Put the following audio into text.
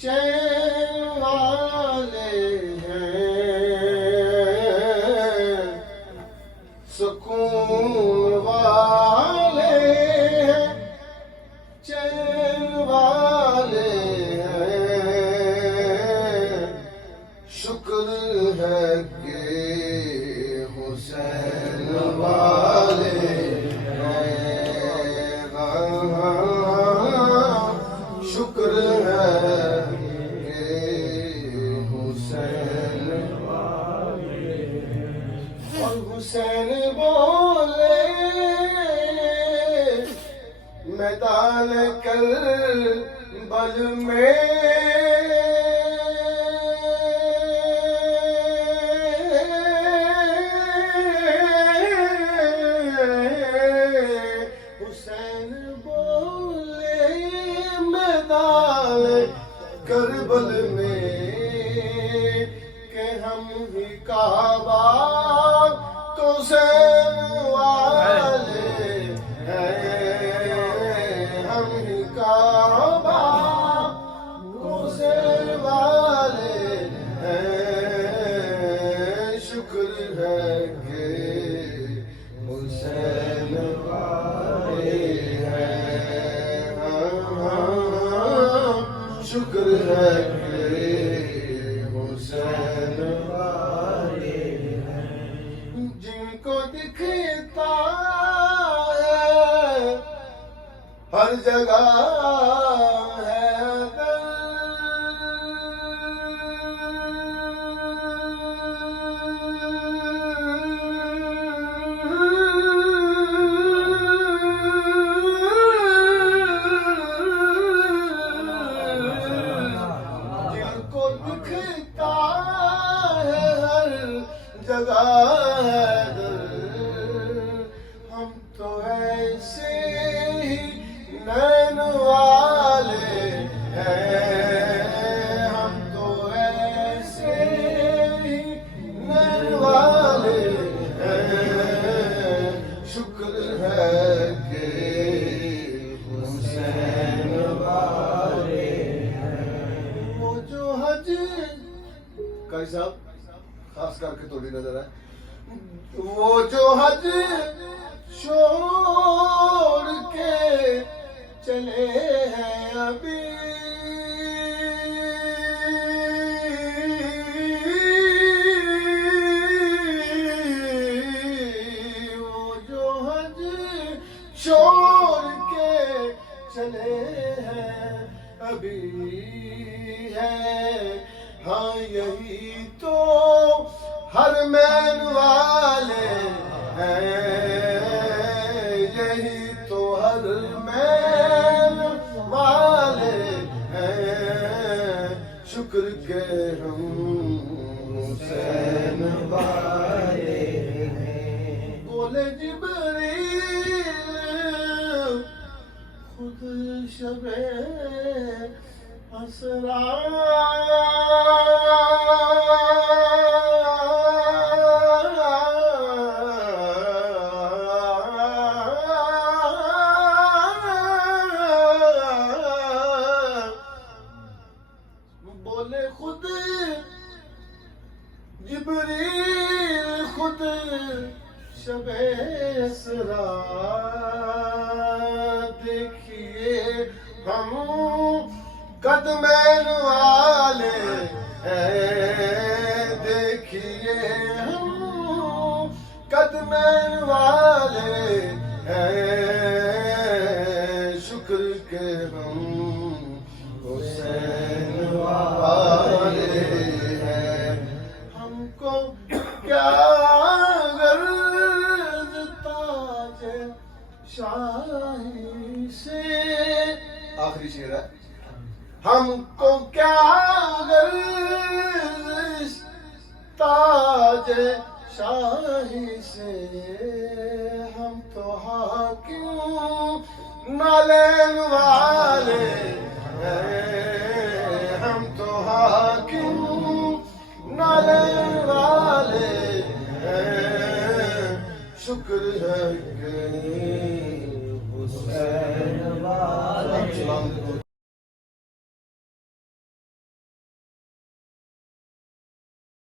چین والے ہیں، سکون والے ہیں، چین والے ہیں، شکر ہے کہ حسین والے ہیں، شکر ہے حسین بولے میدان کربل میں، حسین بولے میدان کربل میں کہ ہم ہی کعبہ حسین والے ہیں، ہم ہی کعبہ حسین والے ہیں، شکر ہے کہ حسین والے ہیں، شکر ہے کہ حسین والے ہیں، جن کو دکھتا ہے ہر جگہ ہے در، جن کو دکھتا ہے ہر جگہ ہے در، ہم تو ایسے ہی نین والے ہیں، ہم تو ایسے ہی نین والے ہیں، شکر ہے کہ حسین والے ہیں، وہ جو حج قاری صاحب خاص کر کے تھوڑی نظر ہے، وہ جو حج چھوڑ کے چلے ہیں ابھی، وہ جو حج چھوڑ کے چلے ہیں ابھی ہے، ہاں یہی تو حرمین والے ہیں، یہی تو حرمین والے ہیں، شکر کے ہم حسین والے ہیں، بولے جبریل خود شب اسرا بولے خود جبریل خود شب اسرا دیکھیے ہم قدمین والے ہیں، دیکھیے ہم قدمین والے ہیں، شکر کے ہم حسین والے ہیں، ہم کو کیا غرض تاج شاہی سے، آخری شعر ہے، ہم کو کیا غرض تاج شاہی سے، ہم تو حاکم نالین والے ہیں، ہم تو حاکم نالین والے ہیں، شکر ہے کہ حسین والے